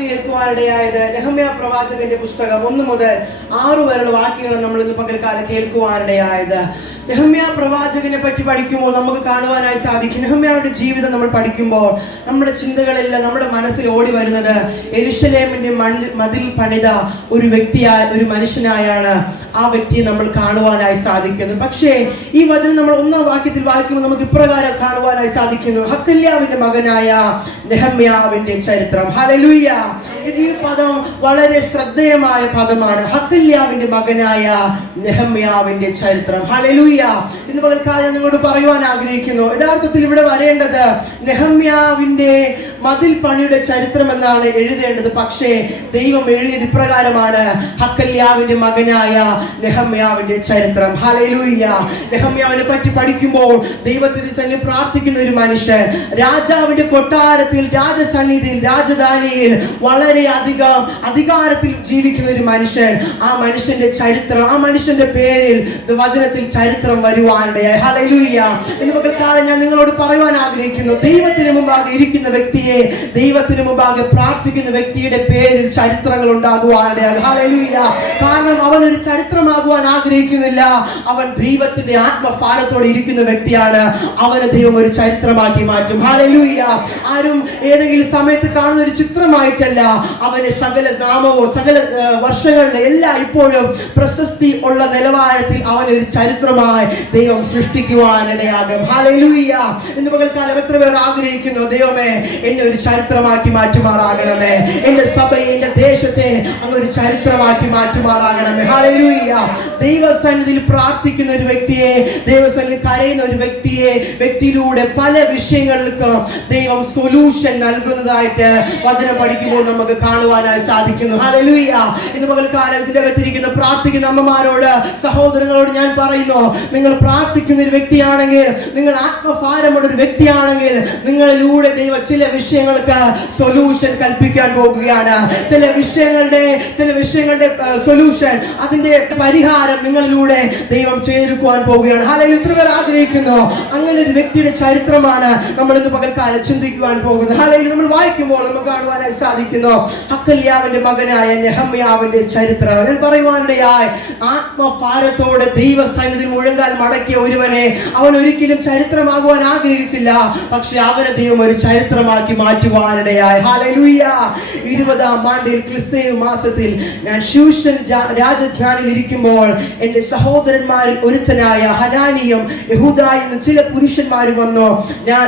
കേൾക്കുവാനിടയായത് നെഹമ്യാ പ്രവാചകന്റെ പുസ്തകം 1 മുതൽ 6 വരെയുള്ള വാക്യങ്ങൾ നമ്മൾ ഇന്ന് പകൽക്കാലം കേൾക്കുവാനിടയായത്. നെഹമ്യാ പ്രവാചകനെ പറ്റി പഠിക്കുമ്പോൾ നമുക്ക് കാണുവാനായി സാധിക്കും, നെഹമ്യാവിന്റെ ജീവിതം നമ്മൾ പഠിക്കുമ്പോൾ നമ്മുടെ ചിന്തകളെല്ലാം നമ്മുടെ മനസ്സിൽ ഓടി വരുന്നത് യെരുശലേമിന്റെ മതിൽ പണിത ഒരു വ്യക്തിയായ ഒരു മനുഷ്യനായാണ് ആ വ്യക്തിയെ നമ്മൾ കാണുവാനായി സാധിക്കുന്നത്. പക്ഷേ ഈ വചനം നമ്മൾ 1-ാം വാക്യത്തിൽ വായിക്കുമ്പോൾ നമുക്ക് ഇപ്രകാരം കാണുവാനായി സാധിക്കുന്നു: ഹക്കല്യാവിന്റെ മകനായ നെഹമ്യാവിന്റെ ചരിത്രം. ഹല്ലേലൂയ! ഈ പദം വളരെ ശ്രദ്ധേയമായ പദമാണ്. ഹക്കല്യാവിന്റെ മകനായ നെഹമ്യാവിന്റെ ചരിത്രം. ഹല്ലേലൂയ! ഇന്ന് പകൽക്കാലം ഞാൻ നിങ്ങളോട് പറയുവാൻ ആഗ്രഹിക്കുന്നു, യഥാർത്ഥത്തിൽ ഇവിടെ വരേണ്ടത് നെഹമ്യാവിന്റെ മതിൽ പണിയുടെ ചരിത്രം എന്നാണ് എഴുതേണ്ടത്. പക്ഷേ ദൈവം എഴുതിയത് ഇപ്രകാരമാണ്: ഹക്കല്യാവിന്റെ മകനായ നെഹമ്യാവിന്റെ ചരിത്രം. ഹല്ലേലൂയ! നെഹമ്യാവിനെ പറ്റി പഠിക്കുമ്പോൾ ദൈവത്തിന്റെ സന്നിധിയിൽ പ്രാർത്ഥിക്കുന്ന ഒരു മനുഷ്യൻ, രാജാവിന്റെ കൊട്ടാരത്തിൽ, രാജസന്നിധിയിൽ, രാജധാനിയിൽ വളരെ അധികം അധികാരത്തിൽ ജീവിക്കുന്ന ഒരു മനുഷ്യൻ. ആ മനുഷ്യന്റെ ചരിത്രം, ആ മനുഷ്യന്റെ പേരിൽ വചനത്തിൽ ചരിത്രം വരുവാനിടയായി. ഹല്ലേലൂയ! ഇന്ന് പകൽക്കാലം ഞാൻ നിങ്ങളോട് പറയുവാൻ ആഗ്രഹിക്കുന്നു, ദൈവത്തിന് മുമ്പാകെ ഇരിക്കുന്ന വ്യക്തിയെ, ദൈവത്തിന് മുമ്പാകെ പ്രാർത്ഥിക്കുന്ന വ്യക്തിയുടെ പേരിൽ ചരിത്രങ്ങൾ ഉണ്ടാകുവാനിടയാകും. ഹല്ലേലൂയ! കാരണം അവൻ ഒരു ചരിത്രമാകുവാൻ ആഗ്രഹിക്കുന്നില്ല, അവൻ ദൈവത്തിന്റെ ആത്മഭാരത്തോടെ ഇരിക്കുന്ന വ്യക്തിയാണ്. അവനെ ദൈവം ഒരു ചരിത്രമാക്കി മാറ്റും. ഹല്ലേലൂയ! ആരും ഏതെങ്കിലും സമയത്ത് കാണുന്ന ഒരു ചിത്രമായിട്ടല്ല, അവന് സകല നാമവും സകല വർഷങ്ങളിലെ എല്ലാ ഇപ്പോഴും പ്രശസ്തി ഉള്ള നിലവാരത്തിൽ അവനൊരു ചരിത്രമായി ദൈവം സൃഷ്ടിക്കുവാനിടയാകും. ഹല്ലേലൂയ! ഇന്ന് പകൽക്കാലം എത്ര പേർ ആഗ്രഹിക്കുന്നു, ദൈവമേ എന്നെ ഒരു ചരിത്രമാക്കി മാറ്റുമാറാകണമേ, എന്റെ സഭയെ, എന്റെ ദേശത്തെ അങ്ങ് ഒരു ചരിത്രമാക്കി മാറ്റുമാറാകണമേ. ഹല്ലേലൂയ! ദൈവസന്നിധിയിൽ പ്രാർത്ഥിക്കുന്ന ഒരു വ്യക്തിയെ, ദൈവസന്നിധിയിൽ കരയുന്ന ഒരു വ്യക്തിയിലൂടെ പല വിഷയങ്ങൾക്കും ദൈവം സൊല്യൂഷൻ നൽകുന്നതായിട്ട് വചനം പഠിക്കുമ്പോൾ നമുക്ക് കാണുവാനായി സാധിക്കുന്നു. ഹല്ലേലൂയ! ഇന്ന് പകൽക്കാലം ഇതിന്റെ അകത്തിരിക്കുന്ന പ്രാർത്ഥിക്കുന്ന അമ്മമാരോട്, സഹോദരങ്ങളോട് ഞാൻ പറയുന്നു, നിങ്ങൾ പ്രാർത്ഥിക്കുന്ന ഒരു വ്യക്തിയാണെങ്കിൽ, നിങ്ങൾ ആത്മഭാരമുള്ള ഒരു വ്യക്തിയാണെങ്കിൽ, നിങ്ങളിലൂടെ ദൈവം ചില വിഷയങ്ങൾക്ക് സൊല്യൂഷൻ കൽപ്പിക്കാൻ പോകുകയാണ്. ചില വിഷയങ്ങളുടെ സൊല്യൂഷൻ, അതിന്റെ പരിഹാരം നിങ്ങളിലൂടെ ദൈവം ചെയ്തെടുക്കുവാൻ പോവുകയാണ്. ഹല്ലേലൂയ! എത്ര പേർ ആഗ്രഹിക്കുന്നു അങ്ങനെ ഒരു വ്യക്തിയുടെ ചരിത്രമാണ് നമ്മൾ ഇന്ന് പകൽക്കാലം ചിന്തിക്കുവാൻ പോകുന്നത്. ഹല്ലേലൂയ! നമ്മൾ വായിക്കുമ്പോൾ നമുക്ക് കാണുവാനായി സാധിക്കുന്നു, ഹക്കല്യാവിന്റെ മകനായ നെഹമ്യാവിന്റെ ചരിത്രം. ഞാൻ പറയുവാനിടയായി, ആത്മഭാരത്തോടെ ദൈവസന്നിധിയിൽ മുഴങ്കാൽ മടക്കിയ ഒരുവനെ അവൻ ഒരിക്കലും ചരിത്രമാകുവാൻ ആഗ്രഹിച്ചില്ല, പക്ഷെ അവനെ ദൈവം ഒരു ചരിത്രമാക്കി മാറ്റുവാനിടയായി. ഹല്ലേലൂയ! 20-ാം ആണ്ടിൽ ക്രിസ്തീയ മാസത്തിൽ ഞാൻ ശൂഷൻ രാജധാനിയിൽ ഇരിക്കുമ്പോൾ എൻ്റെ സഹോദരന്മാരിൽ ഒരുത്തനായ ഹനാനിയും യഹൂദായിൽ നിന്ന് ചില പുരുഷന്മാരും വന്നു. ഞാൻ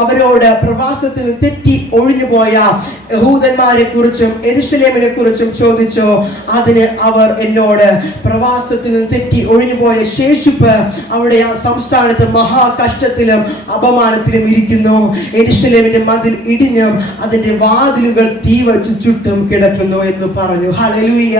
അവരോട് പ്രവാസത്തിൽ നിന്ന് തെറ്റി ഒഴിഞ്ഞുപോയ യഹൂദന്മാരെ കുറിച്ചും യെരൂശലേമിനെ കുറിച്ചും ചോദിച്ചു. അതിന് അവർ എന്നോട്, പ്രവാസത്തിൽ നിന്ന് തെറ്റി ഒഴിഞ്ഞുപോയ ശേഷിപ്പ് അവിടെ ആ സംസ്ഥാനത്ത് മഹാകഷ്ടത്തിലും അപമാനത്തിലും ഇരിക്കുന്നു. യെരൂശലേമിന്റെ മതിൽ ഇടിഞ്ഞും അതിന്റെ വാതിലുകൾ തീ വച്ച് ചുട്ടും കിടക്കുന്നു എന്ന് പറഞ്ഞു. ഹല്ലേലൂയ!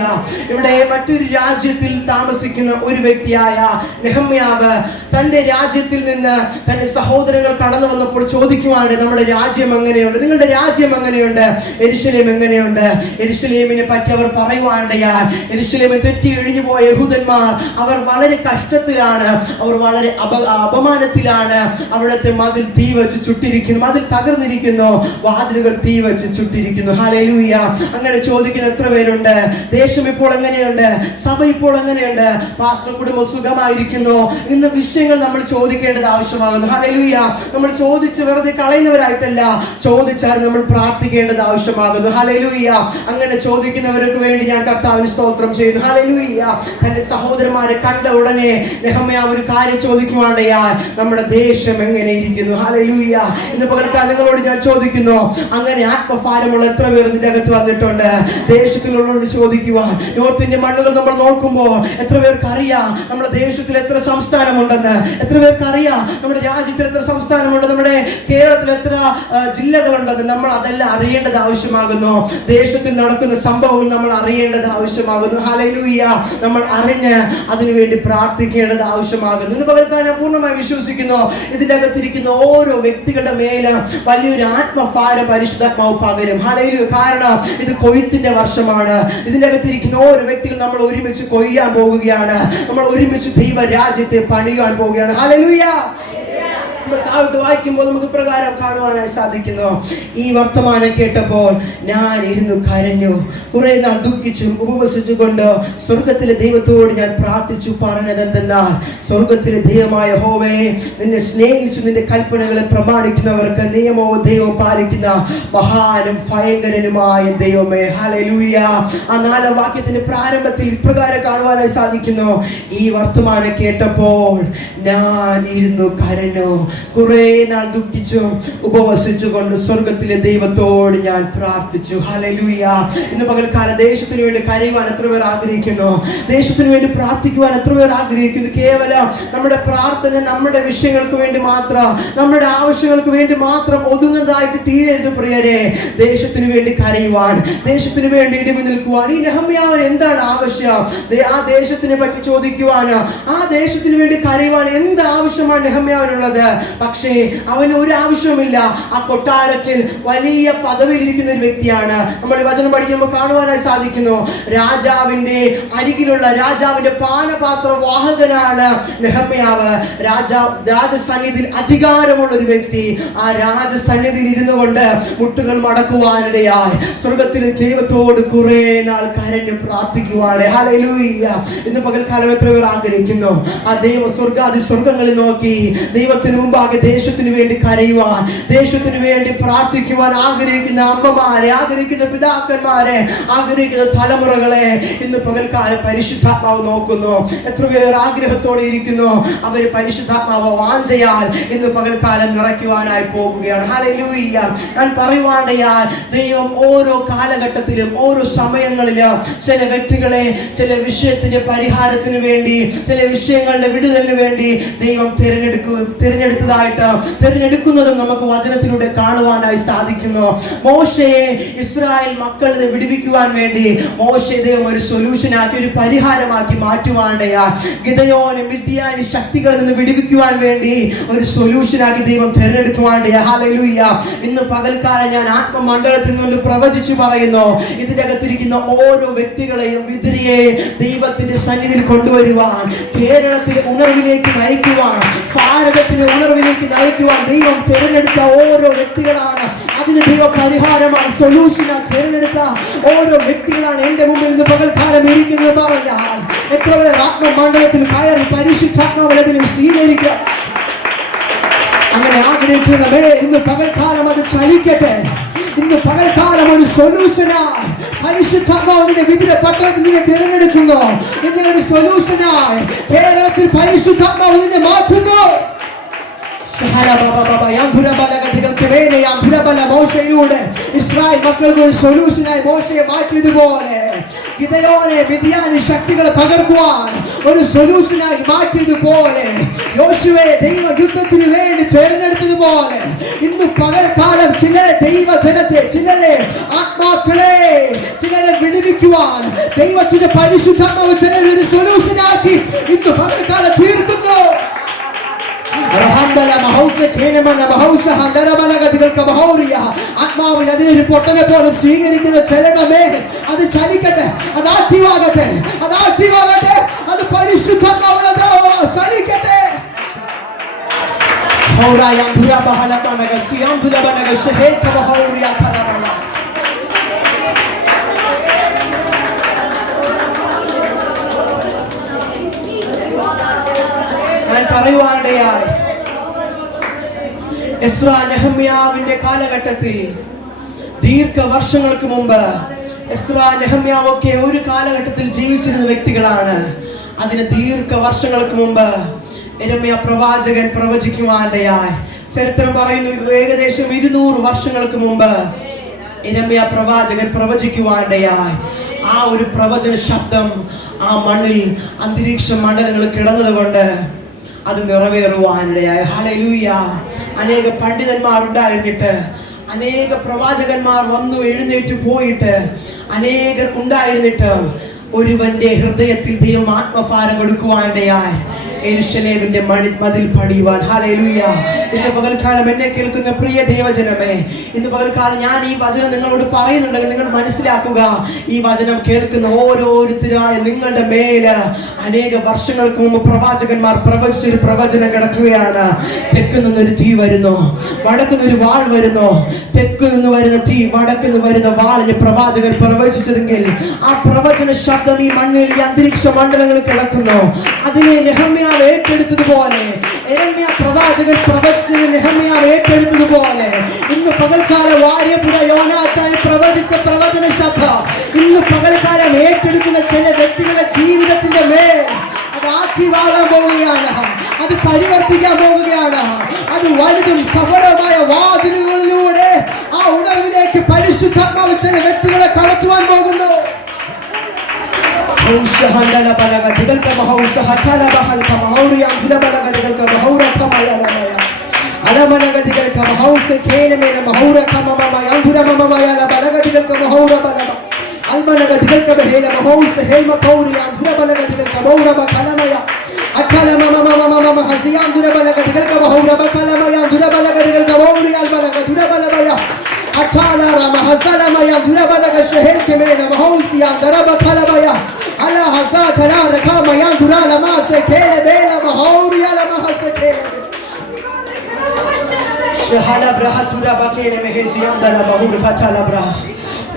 ഇവിടെ മറ്റൊരു രാജ്യത്തിൽ താമസിക്കുന്ന ഒരു വ്യക്തിയായ നെഹമ്യാവ് തന്റെ രാജ്യത്തിൽ നിന്ന് തന്റെ സഹോദരങ്ങൾ കടന്നു വന്നപ്പോൾ ചോദിക്കുവാണ്, നമ്മുടെ രാജ്യം എങ്ങനെയുണ്ട്, നിങ്ങളുടെ രാജ്യം എങ്ങനെയുണ്ട്, യെരൂശലേം എങ്ങനെയുണ്ട്? യെരൂശലേമിനെ പറ്റി അവർ പറയുവാനിടയായി, യെരൂശലേമിൽ തെറ്റി ഒഴിഞ്ഞു പോയ യഹൂദന്മാർ അവർ വളരെ കഷ്ടത്തിലാണ്, അവർ വളരെ അപമാനത്തിലാണ്. അവിടുത്തെ മതിൽ തീ വെച്ച് ചുട്ടിരിക്കുന്നു, മതിൽ തകർന്നിരിക്കുന്നു, വാതിലുകൾ തീ വെച്ച് ചുട്ടിരിക്കുന്നു. ഹല്ലേലൂയ! അങ്ങനെ ചോദിക്കുന്ന എത്ര പേരുണ്ട്? ദേശം ഇപ്പോൾ എങ്ങനെയുണ്ട്? സഭ ഇപ്പോൾ എങ്ങനെയുണ്ട്? പാസ്റ്റർ കുടുംബം സുഖമായിരിക്കുന്നു? ഇന്ന് വിഷയങ്ങൾ നമ്മൾ ചോദിക്കേണ്ടത് ആവശ്യമാകുന്നു. ഹല്ലേലൂയ! നമ്മൾ ചോദിച്ച് വെറുതെ കളയുന്നവരായിട്ടല്ല, ചോദിച്ചാൽ നമ്മൾ പ്രാർത്ഥിക്കേണ്ടത് ആവശ്യമാകുന്നു. ഹല്ലേലൂയ! അങ്ങനെ ചോദിക്കുന്നവർക്ക് വേണ്ടി ഞാൻ കർത്താവിന് സ്തോത്രം ചെയ്യുന്നു. ഹല്ലേലൂയ! തന്റെ സഹോദരന്മാരെ കണ്ട ഉടനെ നെഹമ്യാവ് ഒരു കാര്യം ചോദിക്കുവാനിടയായി, നമ്മുടെ ദേശം എങ്ങനെ ഇരിക്കുന്നു? ഹല്ലേലൂയ! ഇന്ന് പകൽക്കാലം നിങ്ങളോട് ഞാൻ ചോദിക്കുന്നു, അങ്ങനെ ആത്മഭാരമുള്ള എത്ര പേർ ഇതിന്റെ അകത്ത് വന്നിട്ടുണ്ട്? ദേശത്തിലുള്ളവരോട് ചോദിക്കുക. നോർത്ത് ഇന്ത്യൻ മണ്ണുകൾ നമ്മൾ നോക്കുമ്പോൾ എത്ര പേർക്ക് അറിയാം നമ്മുടെ ദേശത്തിൽ എത്ര സംസ്ഥാനമുണ്ടെന്ന്? എത്ര പേർക്ക് അറിയാം നമ്മുടെ രാജ്യത്തിൽ എത്ര സംസ്ഥാനമുണ്ട്? നമ്മുടെ കേരളത്തിൽ എത്ര ജില്ലകളുണ്ടെന്ന്? നമ്മൾ അതെല്ലാം അറിയേണ്ടത് ആവശ്യമാകുന്നു. ദേശത്തിൽ നടക്കുന്ന സംഭവങ്ങൾ നമ്മൾ അറിയേണ്ടത് ആവശ്യമാകുന്നു. ഹല്ലേലൂയ! നമ്മൾ അറിഞ്ഞ് അതിനുവേണ്ടി പ്രാർത്ഥിക്കേണ്ടത് ആവശ്യമാകുന്നു. ഇന്ന് പകൽക്കാലം ഞാൻ പൂർണ്ണമായി വിശ്വസിക്കുന്നു, ഇതിന്റെ അകത്തിരിക്കുന്ന ഓരോ വ്യക്തികളുടെ മേലെ വലിയൊരു ആത്മഭാര പരിശുദ്ധാത്മാവ് പകരും. ഹല്ലേലൂയ! കാരണം ഇത് കൊയ്ത്തിന്റെ വർഷമാണ്. ഇതിന്റെ അകത്തിരിക്കുന്ന ഓരോ വ്യക്തികൾ നമ്മൾ ഒരുമിച്ച് കൊയ്യാൻ പോവുകയാണ്. നമ്മൾ ഒരുമിച്ച് ദൈവ രാജ്യത്തെ പണിയാൻ പോവുകയാണ്. ഹല്ലേലൂയ! താഴോട്ട് വായിക്കുമ്പോൾ നമുക്ക് പ്രകാരം കാണുവാനായി സാധിക്കുന്നു. ഈ വർത്തമാനം കേട്ടപ്പോൾ ഞാൻ ഇരുന്നു കരഞ്ഞു, കുറെ നാൾ ദുഃഖിച്ചും ഉപവസിച്ചുകൊണ്ട് സ്വർഗത്തിലെ ദൈവത്തോട് ഞാൻ പ്രാർത്ഥിച്ചു. പറഞ്ഞതെന്തെന്നാൽ, സ്വർഗത്തിലെ ദൈവമായ യഹോവേ, നിന്നെ സ്നേഹിച്ചു നിന്റെ കൽപ്പനകളെ പ്രമാണിക്കുന്നവർക്ക് നിയമവും ദൈവവും പാലിക്കുന്ന മഹാനും ഭയങ്കരനുമായ ദൈവമേ. ഹല്ലേലൂയ. ആ 4 വാക്യത്തിന്റെ പ്രാരംഭത്തിൽ ഇപ്രകാരം കാണുവാനായി സാധിക്കുന്നു. ഈ വർത്തമാനം കേട്ടപ്പോൾ ഞാൻ ഇരുന്നു കരഞ്ഞു, കുറെ നാൾ ദുഃഖിച്ചും ഉപവസിച്ചുകൊണ്ട് സ്വർഗത്തിലെ ദൈവത്തോട് ഞാൻ പ്രാർത്ഥിച്ചു. ഹല്ലേലൂയ. ഇന്ന് പകൽക്കാലം ദേശത്തിന് വേണ്ടി കരയുവാൻ എത്ര പേർ ആഗ്രഹിക്കുന്നു? ദേശത്തിന് വേണ്ടി പ്രാർത്ഥിക്കുവാൻ എത്ര പേർ ആഗ്രഹിക്കുന്നു? കേവലം നമ്മുടെ പ്രാർത്ഥന നമ്മുടെ വിഷയങ്ങൾക്ക് വേണ്ടി മാത്രം, നമ്മുടെ ആവശ്യങ്ങൾക്ക് വേണ്ടി മാത്രം ഒതുങ്ങുന്നതായിട്ട് തീരരുത് പ്രിയരെ. ദേശത്തിന് വേണ്ടി കരയുവാൻ, ദേശത്തിന് വേണ്ടി ഇടിമു നിൽക്കുവാൻ. ഈ നെഹമ്യാവിന് എന്താണ് ആവശ്യം? ആ ദേശത്തിനെ പറ്റി ചോദിക്കുവാന്, ആ ദേശത്തിന് വേണ്ടി കരയുവാൻ എന്ത് ആവശ്യമാണ് നെഹമ്യാവിനുള്ളത്? പക്ഷേ അവന് ഒരു ആവശ്യവുമില്ല. ആ കൊട്ടാരത്തിൽ വലിയ പദവിയിൽ ഇരിക്കുന്ന ഒരു വ്യക്തിയാണ്. നമ്മൾ ഈ വചനം പഠിക്കുമ്പോൾ കാണുവാനായി സാധിക്കുന്നു, രാജാവിന്റെ അരികിലുള്ള രാജാവിന്റെ പാനപാത്ര വാഹകനാണ് നെഹമ്യാവ്. രാജസന്നിധിയിൽ അധികാരമുള്ള ഒരു വ്യക്തി. ആ രാജസന്നിധിയിൽ ഇരുന്നു കൊണ്ട് മുട്ടുകൾ മടക്കുവാനിടയായി സ്വർഗത്തിലെ ദൈവത്തോട് കുറെ നാൾ കരഞ്ഞ് പ്രാർത്ഥിക്കുവാണ്. ഹല്ലേലൂയ. ഇന്ന് പകൽക്കാലം എത്ര പേർ ആഗ്രഹിക്കുന്നു ആ ദൈവ സ്വർഗാദി സ്വർഗങ്ങളിൽ നോക്കി ദൈവത്തിന് മുമ്പാകെ ദേശത്തിന് വേണ്ടി കരയുവാൻ, ദേശത്തിന് വേണ്ടി പ്രാർത്ഥിക്കുവാൻ ആഗ്രഹിക്കുന്ന അമ്മമാരെ, ആഗ്രഹിക്കുന്ന പിതാക്കന്മാരെ, ആഗ്രഹിക്കുന്ന തലമുറകളെ ഇന്ന് പകൽക്കാലം പരിശുദ്ധാത്മാവ് നോക്കുന്നു. എത്ര പേർ ആഗ്രഹത്തോടെ ഇരിക്കുന്നു? അവർ പരിശുദ്ധാത്മാവ് വാഞ്ചയാൽ ഇന്ന് പകൽക്കാലം നിറയ്ക്കുവാനായി പോകുകയാണ്. ഹല്ലേലൂയ. ഞാൻ പറയുവാണ്ടയാൽ ദൈവം ഓരോ കാലഘട്ടത്തിലും ഓരോ സമയങ്ങളിലും ചില വ്യക്തികളെ ചില വിഷയത്തിന്റെ പരിഹാരത്തിന് വേണ്ടി, ചില വിഷയങ്ങളുടെ വിടുതലിന് വേണ്ടി ദൈവം തിരഞ്ഞെടുക്കുന്നതും നമുക്ക് വചനത്തിലൂടെ കാണുവാനായി സാധിക്കുന്നു. മോശയെ ഇസ്രായേൽ മക്കളെ വിടുവിക്കുവാൻ വേണ്ടി മോശയെ ദൈവം ഒരു സൊല്യൂഷനാക്കി, ഒരു പരിഹാരമാക്കി മാറ്റുവാണ്ടയാ. ഗിദെയോനെ മിദ്യാനി ശക്തികളിൽ നിന്ന് വിടുവിക്കുവാൻ വേണ്ടി ഒരു സൊല്യൂഷനാക്കി ദൈവം തിരഞ്ഞെടുക്കുവാണ്ടയാ. ഹല്ലേലൂയ. ഇന്ന് പകൽക്കാലം ഞാൻ ആത്മമണ്ഡലത്തിൽ നിന്ന് പ്രവചിച്ചു പറയുന്നു, ഇതിന്റെ അകത്തിരിക്കുന്ന ഓരോ വ്യക്തികളെയും വിധിയെ ദൈവത്തിന്റെ സന്നിധിയിൽ കൊണ്ടുവരുവാൻ, കേരളത്തിലെ ഉണർവിലേക്ക് നയിക്കുവാൻ, ഭാരതത്തിന്റെ ഉണർവിലേക്ക് നയിക്കുവാൻ ദൈവം തിരഞ്ഞെടുത്ത ഓരോ വ്യക്തികളാണ്. അതിന് ദൈവ പരിഹാരമാണ്, സൊല്യൂഷനാണ് തിരഞ്ഞെടുത്ത ഓരോ വ്യക്തികളാണ് എന്റെ മുമ്പിൽ ഇന്ന് പകൽക്കാലം ഇരിക്കുന്നത്. പറഞ്ഞാൽ എത്ര പേർ ആത്മമണ്ഡലത്തിൽ കയറി പരിശുദ്ധാത്മാവിനെ സ്വീകരിക്കുക? അങ്ങനെ ആഗ്രഹിക്കുന്നവേ ഇന്ന് പകൽക്കാലം അത് ചലിക്കട്ടെ. ഇന്ന് പകൽക്കാലം ഒരു സൊല്യൂഷനായി പരിശുദ്ധാത്മാവിന്റെ വിധിയുടെ പട്ടണത്തിൽ നിന്നെ തിരഞ്ഞെടുക്കുന്നു. നിന്നെ ഒരു സൊല്യൂഷനായി കേരളത്തിൽ പരിശുദ്ധാത്മാവ് നിന്നെ മാറ്റുന്നു. മോശയിലൂടെ ഇസ്രായേൽ മക്കൾക്ക് ഒരു സൊല്യൂഷനായി മോശയെ മാറ്റിയതുപോലെ ഗിദെയോനെ മിദ്യാനി ശക്തികളെ തകർക്കുവാൻ ഒരു സൊല്യൂഷനായി മാറ്റിയതുപോലെ യോശുവയെ ദൈവ യുദ്ധത്തിന് വേണ്ടി തിരഞ്ഞെടുത്തതുപോലെ ഇന്ന് പകൽക്കാലം ചില ദൈവജനത്തെ, ചിലരെ ആത്മാക്കളെ, ചിലരെ വിടുവിക്കുവാൻ ദൈവത്തിന്റെ പരിശുദ്ധാത്മാവ് ചിലരെ ഒരു സൊല്യൂഷനാക്കി ഇന്ന് പകൽക്കാലം തീർക്കുന്നു. ആത്മാവിൽ അതിനൊരു പൊട്ടനെ പോലെ സ്വീകരിക്കുന്ന ചലനമേ അത് ചലിക്കട്ടെ, അത് ആക്റ്റീവാകട്ടെ, അത് ആക്റ്റീവാകട്ടെ, അത് പരിശുദ്ധാത്മാവിനെ ചലിക്കട്ടെ. ഞാൻ പറയുവാനിടയായി എസ്രാ നെഹമ്യാവിന്റെ കാലഘട്ടത്തിൽ ദീർഘവർഷങ്ങൾക്ക് മുമ്പ് എസ്രാ നെഹമ്യാവൊക്കെ ഒരു കാലഘട്ടത്തിൽ ജീവിച്ചിരുന്ന വ്യക്തികളാണ്. അതിന് ദീർഘവർഷങ്ങൾക്ക് മുമ്പ് യെരമ്യാ പ്രവാചകൻ പ്രവചിക്കുവാനിടയായി. ചരിത്രം പറയുന്നു ഏകദേശം 200 വർഷങ്ങൾക്ക് മുമ്പ് യെരമ്യാ പ്രവാചകൻ പ്രവചിക്കുവാനിടയായി. ആ ഒരു പ്രവചന ശബ്ദം ആ മണ്ണിൽ അന്തരീക്ഷ മണ്ഡലങ്ങൾ കിടന്നത് കൊണ്ട് അത് നിറവേറുവാനിടയായി. ഹല്ലേലൂയ. അനേക പണ്ഡിതന്മാർ ഉണ്ടായിരുന്നിട്ട്, അനേക പ്രവാചകന്മാർ വന്നു എഴുന്നേറ്റ് പോയിട്ട്, അനേകർ ഉണ്ടായിരുന്നിട്ട് ഒരുവന്റെ ഹൃദയത്തിൽ ദൈവം ആത്മഭാരം കൊടുക്കുവാനിടയായി. യെരൂശലേമിന്റെ മതിൽ പണിയുവാൻ. ഹല്ലേലൂയ. ഇന്ന് പകൽക്കാലം എന്നെ കേൾക്കുന്ന പ്രിയ ദൈവജനമേ, ഇന്ന് പകൽക്കാലം ഞാൻ ഈ വചനം നിങ്ങളോട് പറയുന്നുണ്ടെങ്കിൽ നിങ്ങൾ മനസ്സിലാക്കുക, ഈ വചനം കേൾക്കുന്ന ഓരോരുത്തരായ നിങ്ങളുടെ മേല് അനേക വർഷങ്ങൾക്ക് മുമ്പ് പ്രവാചകന്മാർ പ്രവചിച്ചൊരു പ്രവചനം കിടക്കുകയാണ്. തെക്ക് നിന്നൊരു തീ വരുന്നു, വടക്ക് നിന്നൊരു വാൾ വരുന്നു. തെക്ക് നിന്ന് വരുന്ന തീ, വടക്ക് നിന്ന് വരുന്ന വാളിന് പ്രവാചകൻ പ്രവചിച്ചതെങ്കിൽ ആ പ്രവചന ശബ്ദം ഈ മണ്ണിൽ, ഈ അന്തരീക്ഷ മണ്ഡലങ്ങളിൽ കിടക്കുന്നു. അതിനെ നെഹമ്യാവ് ഏറ്റെടുത്തതുപോലെ, യെരമ്യാ പ്രവാചകൻ പ്രവചിച്ചത് നെഹമ്യാവ് ഏറ്റെടുത്തതുപോലെ, ഇന്ന് പകൽക്കാലം വാര്യപുര യോനാച്ചായി പ്രവചിച്ച പ്രവചന ശബ്ദം ഇന്ന് പകൽക്കാലം ഏറ്റെടുക്കുന്ന ചില വ്യക്തികളുടെ ജീവിതത്തിന്റെ മേൽ അത് ആക്റ്റീവാകാൻ പോവുകയാണ്. അത് പരിവർത്തിക്കാൻ പോകുകയാണ്. അത് വലുതും സഫലമായ വാതിലുകളിലൂടെ ആ ഉണർവിലേക്ക് പരിശുദ്ധാത്മാവ് ചില വ്യക്തികളെ കടത്തുവാൻ പോകുന്നു.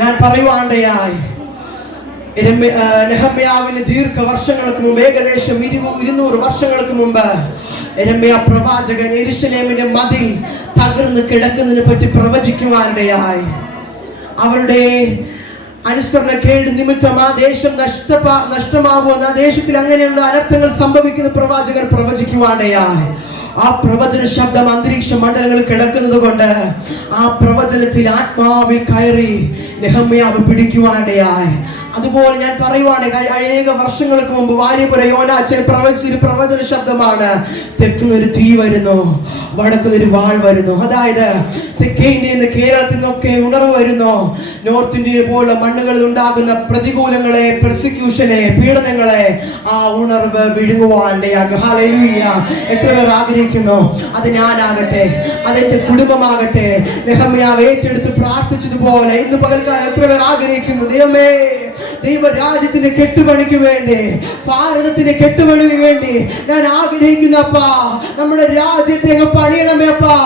ഞാൻ പറയുവാണ്ടയായി, നെഹമ്യാവിന് ദീർഘവർഷങ്ങൾക്ക് മുമ്പ്, ഏകദേശം 200 വർഷങ്ങൾക്ക് മുമ്പ് യെരമ്യാ പ്രവാചകൻ യെരൂശലേമിന്റെ മതിൽ തകർന്ന് കിടക്കുന്നതിനെ പറ്റി പ്രവചിക്കുവാനിടയായി. അവരുടെ അനുസരണക്കേട് നിമിത്തം ആ ദേശം നഷ്ടമാകുമെന്ന്, ആ ദേശത്തിൽ അങ്ങനെയുള്ള അനർത്ഥങ്ങൾ സംഭവിക്കുന്ന പ്രവാചകൻ പ്രവചിക്കുവാനിടയായി. ആ പ്രവചന ശബ്ദം അന്തരീക്ഷ മണ്ഡലങ്ങളിൽ കിടക്കുന്നത് കൊണ്ട് ആ പ്രവചനത്തിൽ ആത്മാവിൽ കയറി നെഹമ്യാവ് പിടിക്കുവാനിടയായി. അതുപോലെ ഞാൻ പറയുവാണ്, അനേക വർഷങ്ങൾക്ക് മുമ്പ് വാര്യപുര യോനാച്ചൻ പ്രവചിച്ചൊരു പ്രവചന ശബ്ദമാണ്, തെക്കുന്നൊരു തീ വരുന്നു, വടക്കുന്നൊരു വാൾ വരുന്നു. അതായത് തെക്കേ ഇന്ത്യയിൽ നിന്ന്, കേരളത്തിൽ നിന്നൊക്കെ ഉണർവ് വരുന്നു. നോർത്ത് ഇന്ത്യ പോലുള്ള മണ്ണുകളിൽ ഉണ്ടാകുന്ന പ്രതികൂലങ്ങളെ, പെർസിക്യൂഷനെ, പീഡനങ്ങളെ ആ ഉണർവ് വിഴുങ്ങുവാനിടയാകും. ഹല്ലേലൂയ. എത്ര പേർ ആഗ്രഹിക്കുന്നു അത് ഞാനാകട്ടെ, അതെന്റെ കുടുംബമാകട്ടെ, നെഹമ്യാവ് ഏറ്റെടുത്ത് പ്രാർത്ഥിച്ചതുപോലെ ഇന്ന് പകൽക്കാലം എത്ര പേർ ആഗ്രഹിക്കുന്നു, ദൈവമേ, ദൈവരാജ്യത്തിന്റെ കെട്ടുപണിക്ക് വേണ്ടി, ഭാരതത്തിന്റെ കെട്ടുപണിക്ക് വേണ്ടി ഞാൻ ആഗ്രഹിക്കുന്നു അപ്പാ, നമ്മുടെ രാജ്യത്തെ അങ്ങ് പണിയണമേ അപ്പാ,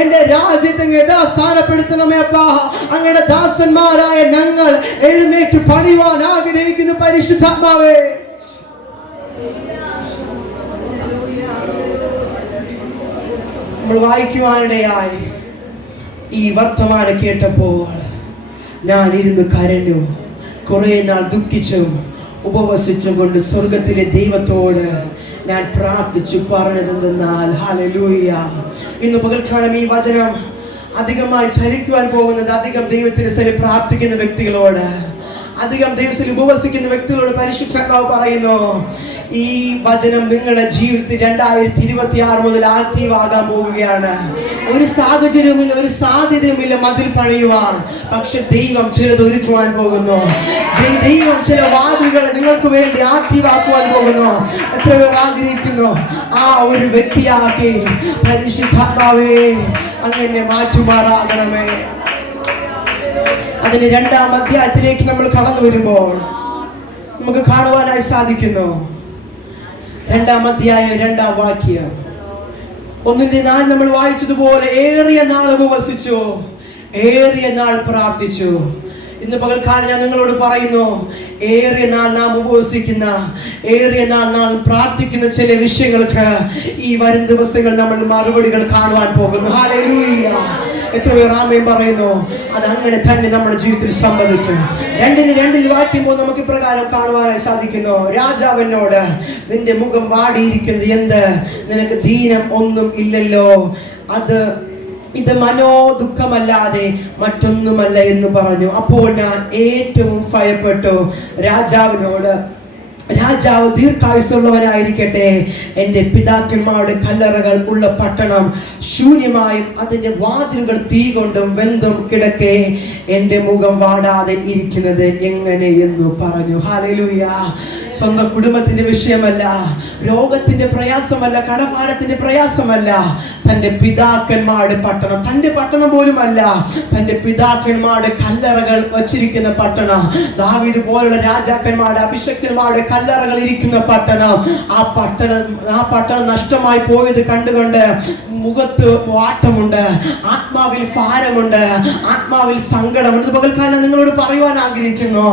എന്റെ രാജ്യത്തെ അങ്ങ് യഥാസ്ഥാനപ്പെടുത്തണമേ അപ്പാ. അങ്ങയുടെ ദാസന്മാരായ ഞങ്ങൾ എഴുന്നേറ്റ് പണിയുവാൻ ആഗ്രഹിക്കുന്നു പരിശുദ്ധാത്മാവേ. നമ്മൾ വായിക്കുവാനിടയായി ഈ വർത്തമാനം കേട്ടപ്പോൾ ഞാൻ ഇരുന്ന് കരഞ്ഞു. കുറെ നാൾ ദുഃഖിച്ചും ഉപവസിച്ചും കൊണ്ട് സ്വർഗത്തിലെ ദൈവത്തോട് ഞാൻ പ്രാർത്ഥിച്ചു. പറഞ്ഞതെന്തെന്നാൽ, ഹല്ലേലൂയ, ഇന്ന് പകൽക്കാലം ഈ വചനം അധികമായി ചലിക്കുവാൻ പോകുന്നത് അധികം ദൈവത്തിന് പ്രാർത്ഥിക്കുന്ന വ്യക്തികളോട്, അധികം ദൈവത്തിൽ ഉപവസിക്കുന്ന വ്യക്തികളോട് പരിശുദ്ധാത്മാവ് പറയുന്നു, ഈ വചനം നിങ്ങളുടെ ജീവിതത്തിൽ 2026 മുതൽ ആക്റ്റീവ് ആകാൻ പോവുകയാണ്. ഒരു സാഹചര്യവുമില്ല, ഒരു സാധ്യതയുമില്ല മതിൽ പണിയുവാൻ. പക്ഷെ ദൈവം ചിലത് ഒരുക്കുവാൻ പോകുന്നു. ദൈവം ചില വാതിലുകൾ നിങ്ങൾക്ക് വേണ്ടി ആക്റ്റീവ് ആക്കുവാൻ പോകുന്നു. എത്ര പേർ ആഗ്രഹിക്കുന്നു ആ ഒരു വ്യക്തിയാക്കി പരിശുദ്ധാത്മാവേ അങ്ങനെ മാറ്റുമാറാകണമേ. അതിന്റെ 2-ാം അധ്യായത്തിലേക്ക് നമ്മൾ കടന്നു വരുമ്പോൾ നമുക്ക് കാണുവാനായി സാധിക്കുന്നു. 2-ാം അധ്യായം 2-ാം വാക്യം 1-4 നമ്മൾ വായിച്ചതുപോലെ, ഏറിയ നാൾ ഉപവസിച്ചു, ഏറിയ നാൾ പ്രാർത്ഥിച്ചു. ഇന്ന് പകൽക്കാലം ഞാൻ നിങ്ങളോട് പറയുന്നു, ഏറിയ നാൾ നാം ഉപവസിക്കുന്ന, ഏറിയ നാൾ നാം പ്രാർത്ഥിക്കുന്ന ചില വിഷയങ്ങൾക്ക് ഈ വരും ദിവസങ്ങൾ നമ്മൾ മറുപടികൾ കാണുവാൻ പോകുന്നു. ഹല്ലേലൂയ. എത്ര പേർ ആമേൻ പറയുന്നു? അത് അങ്ങനെ തന്നെ നമ്മുടെ ജീവിതത്തിൽ സംഭവിക്കും. 2-2 വായിക്കുമ്പോൾ നമുക്ക് ഇപ്രകാരം കാണുവാനായി സാധിക്കുന്നു, രാജാവിനോട് നിന്റെ മുഖം വാടിയിരിക്കുന്നത് എന്ത്? നിനക്ക് ദീനം ഒന്നും ഇല്ലല്ലോ, ഇത് മനോദുഃഖമല്ലാതെ മറ്റൊന്നുമല്ല എന്ന് പറഞ്ഞു. അപ്പോൾ ഞാൻ ഏറ്റവും ഭയപ്പെട്ടു. രാജാവ് ദീർഘായുസ്സുള്ളവനായിരിക്കട്ടെ, എൻ്റെ പിതാക്കന്മാരുടെ കല്ലറകൾ ഉള്ള പട്ടണം ശൂന്യമായും അതിൻ്റെ വാതിലുകൾ തീ കൊണ്ടും വെന്തും കിടക്കെ എൻ്റെ മുഖം വാടാതെ ഇരിക്കുന്നത് എങ്ങനെ എന്ന് പറഞ്ഞു. ഹല്ലേലൂയ. സ്വന്തം കുടുംബത്തിന്റെ വിഷയമല്ല, രോഗത്തിന്റെ പ്രയാസമല്ല, കടഭാരത്തിന്റെ പ്രയാസമല്ല, തന്റെ പിതാക്കന്മാരുടെ പട്ടണം, തന്റെ പട്ടണം പോലുമല്ല, തന്റെ പിതാക്കന്മാരുടെ കല്ലറകൾ വച്ചിരിക്കുന്ന പട്ടണം, ദാവീദ് പോലുള്ള രാജാക്കന്മാരുടെ അഭിഷക്തന്മാരുടെ കല്ലറകൾ ഇരിക്കുന്ന പട്ടണം. ആ പട്ടണം നഷ്ടമായി പോയത് കണ്ടുകൊണ്ട് മുഖത്ത് വാട്ടമുണ്ട്, ആത്മാവിൽ ഭാരമുണ്ട്, ആത്മാവിൽ സങ്കടമുണ്ട്. പകൽക്കാലം നിങ്ങളോട് പറയുവാൻ ആഗ്രഹിക്കുന്നു,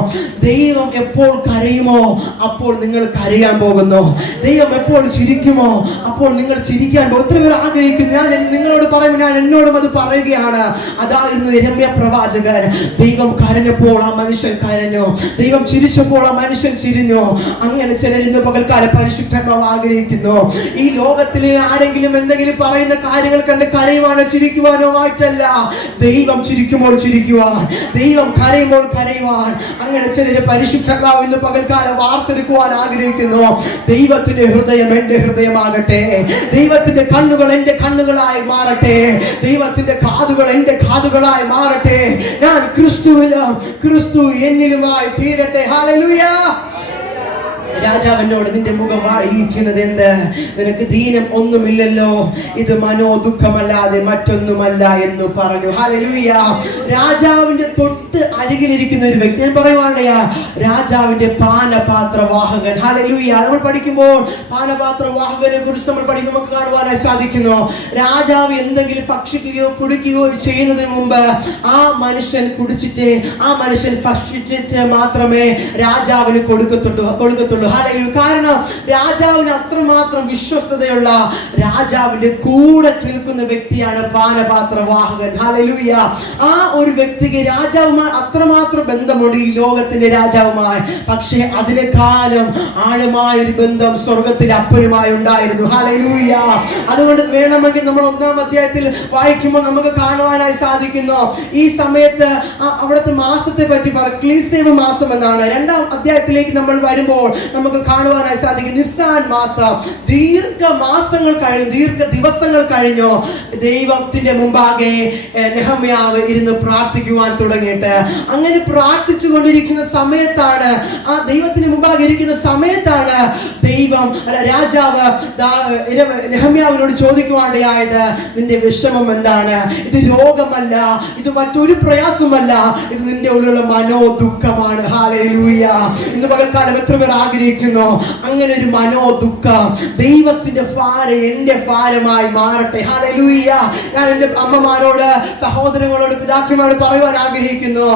ദൈവം എപ്പോൾ കരയുമോ അപ്പോൾ നിങ്ങൾ കരയാൻ പോകുന്നു. ദൈവം എപ്പോൾ ചിരിക്കുമോ അപ്പോൾ നിങ്ങൾ ചിരിക്കാൻ പോകും. ഒത്തിരി പേർ ആഗ്രഹിക്കുന്നു. ഞാൻ നിങ്ങളോട് പറയുമ്പോൾ ഞാൻ എന്നോടും അത് പറയുകയാണ്. അതായിരുന്നു യെരമ്യാ പ്രവാചകൻ. ദൈവം കരഞ്ഞപ്പോൾ ആ മനുഷ്യൻ കരഞ്ഞു, ദൈവം ചിരിച്ചപ്പോൾ ആ മനുഷ്യൻ ചിരിഞ്ഞു. അങ്ങനെ ചിലർ ഇന്ന് പകൽക്കാലം പരിശുദ്ധാത്മാവ് ആഗ്രഹിക്കുന്നു, ഈ ലോകത്തിലെ ആരെങ്കിലും എന്തെങ്കിലും പറയുന്ന കാര്യങ്ങൾ കണ്ട് കരയുവാനോ ചിരിക്കുവാനോ ആയിട്ടല്ല, ദൈവം ചിരിക്കുമ്പോൾ ചിരിക്കുവാൻ, ദൈവം കരയുമ്പോൾ കരയുവാൻ. അങ്ങനെ ചിലര് പരിശുദ്ധാത്മാവ് ഇന്ന് പകൽക്കാലം വാർത്തെടുക്കുവാൻ ആഗ്രഹിക്കുന്നു. ദൈവത്തിന്റെ ഹൃദയം എന്റെ ഹൃദയമാകട്ടെ, ദൈവത്തിന്റെ കണ്ണുകൾ എന്റെ കണ്ണുകളായി മാറട്ടെ, ദൈവത്തിന്റെ കാതുകൾ എന്റെ കാതുകളായി മാറട്ടെ, ഞാൻ ക്രിസ്തുവിലും ക്രിസ്തു എന്നിലുമായി തീരട്ടെ. ഹല്ലേലൂയ. രാജാവിനോട് നിന്റെ മുഖം വാടിയിരിക്കുന്നത് എന്ത്? നിനക്ക് ദീനം ഒന്നുമില്ലല്ലോ, ഇത് മനോദുഃഖമല്ലാതെ മറ്റൊന്നുമല്ല എന്ന് പറഞ്ഞു. ഹല്ലേലൂയ. രാജാവിന്റെ തൊട്ട് അരികിലിരിക്കുന്ന ഒരു വ്യക്തി, ഞാൻ പറയുവാണ്ടയാ, രാജാവിന്റെ പാനപാത്രവാഹകൻ. ഹല്ലേലൂയ. നമ്മൾ പഠിക്കുമ്പോൾ പാനപാത്രവാഹകനെ കുറിച്ച് നമ്മൾ പഠിക്കുമ്പോൾ നമുക്ക് കാണുവാനായി സാധിക്കുന്നു, രാജാവ് എന്തെങ്കിലും ഭക്ഷിക്കുകയോ കുടിക്കുകയോ ചെയ്യുന്നതിന് മുമ്പ് ആ മനുഷ്യൻ കുടിച്ചിട്ട്, ആ മനുഷ്യൻ ഭക്ഷിച്ചിട്ട് മാത്രമേ രാജാവിന് കൊടുക്കത്തുള്ളൂ. കാരണം രാജാവിന് അത്രമാത്രം വിശ്വസ്തതയുള്ള, രാജാവിന്റെ കൂടെ നിൽക്കുന്ന വ്യക്തിയാണ് പാനപാത്രവാഹകൻ. ഹല്ലേലൂയ. ആ ഒരു വ്യക്തിക്ക് രാജാവുമായി അത്രമാത്രം ബന്ധമുണ്ട്, ഈ ലോകത്തിന്റെ രാജാവുമായി. പക്ഷേ അതിനേക്കാളും ആഴമായ ഒരു ബന്ധം സ്വർഗത്തിലെ അപ്പനുമായി ഉണ്ടായിരുന്നു. ഹല്ലേലൂയ. അതുകൊണ്ട് വേണമെങ്കിൽ നമ്മൾ 1-ാം അധ്യായത്തിൽ വായിക്കുമ്പോൾ നമുക്ക് കാണുവാനായി സാധിക്കുന്നു, ഈ സമയത്ത് അവിടുത്തെ മാസത്തെ പറ്റി ക്ലീസേവ് മാസം എന്നാണ്. 2-ാം അധ്യായത്തിലേക്ക് നമ്മൾ വരുമ്പോൾ നമുക്ക് കാണുവാനായി സാധിക്കും, നിസ്സാൻ മാസം. ദീർഘ മാസങ്ങൾ കഴിഞ്ഞു, ദീർഘ ദിവസങ്ങൾ കഴിഞ്ഞു, ദൈവത്തിന്റെ മുമ്പാകെ നെഹമ്യാവ് ഇരുന്ന് പ്രാർത്ഥിക്കുവാൻ തുടങ്ങിയിട്ട്. അങ്ങനെ പ്രാർത്ഥിച്ചു കൊണ്ടിരിക്കുന്ന സമയത്താണ്, ആ ദൈവത്തിന് മുമ്പാകെ ഇരിക്കുന്ന സമയത്താണ് രാജാവ് നെഹമ്യാവിനോട് ചോദിക്കുവാണ്ടായത്, നിന്റെ വിഷമം എന്താണ്? ഇത് രോഗമല്ല, ഇത് മറ്റൊരു പ്രയാസമല്ല, ഇത് നിന്റെ ഉള്ളിലുള്ള മനോദുഃഖമാണ്. ഹല്ലേലൂയ. ഇന്ന് പകൽക്കാലം എത്ര പേർ ആഗ്രഹിക്കുന്നു അങ്ങനെ ഒരു മനോദുഃഖം, ദൈവത്തിന്റെ ഭാരം എന്റെ ഭാരമായി മാറട്ടെ. ഹല്ലേലൂയ. ഞാൻ എൻ്റെ അമ്മമാരോട്, സഹോദരങ്ങളോട്, പിതാക്കന്മാരോട് പറയുവാൻ ആഗ്രഹിക്കുന്നു,